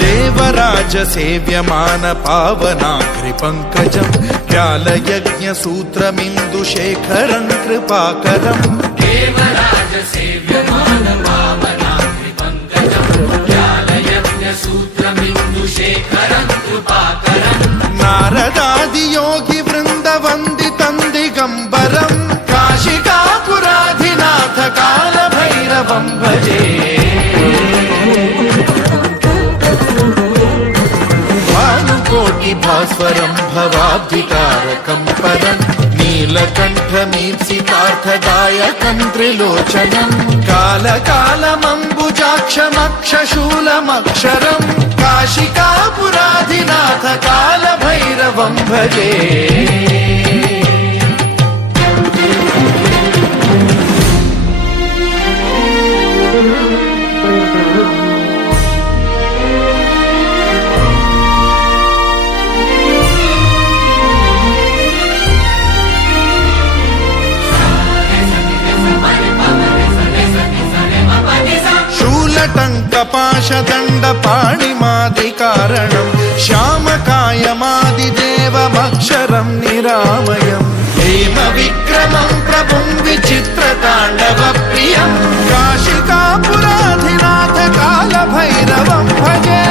देवराज सेव्यमान पावनाग्रि पंकजं व्यालयज्ञ सूत्रमिन्दुशेखरं कृपाकरं देवराज सेव्यमान पावनाग्रि पंकजं व्यालयज्ञ सूत्रमिन्दुशेखरं कृपाकरं नारदादि योगी वृन्द वन्दितं दिगम्बरं काशिकापुराधिनाथ कालभैरवं भजे कोटि भास्वरं भवाब्धितारकं परं नीलकण्ठमीप्सितार्थदायकं त्रिलोचनं कालकालमम्बुजाक्षमक्षशूलमक्षरं काशिकापुराधिनाथ कालभैरवं भजे टङ्कपाशदण्डपाणिमादिकारणं श्यामकायमादिदेवमक्षरं निरामयं हेमविक्रमं प्रभुं विचित्रताण्डवप्रियं काशिकापुराधिनाथ कालभैरवं भजे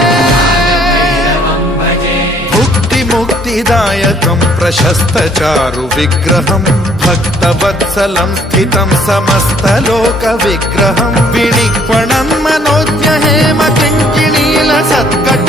मुक्तिदायकं प्रशस्तचारु विग्रहं भक्तवत्सलं स्थितं समस्तलोकविग्रहं विनिक्वणं मनोज्ञ हेम किङ्किणील सत्कट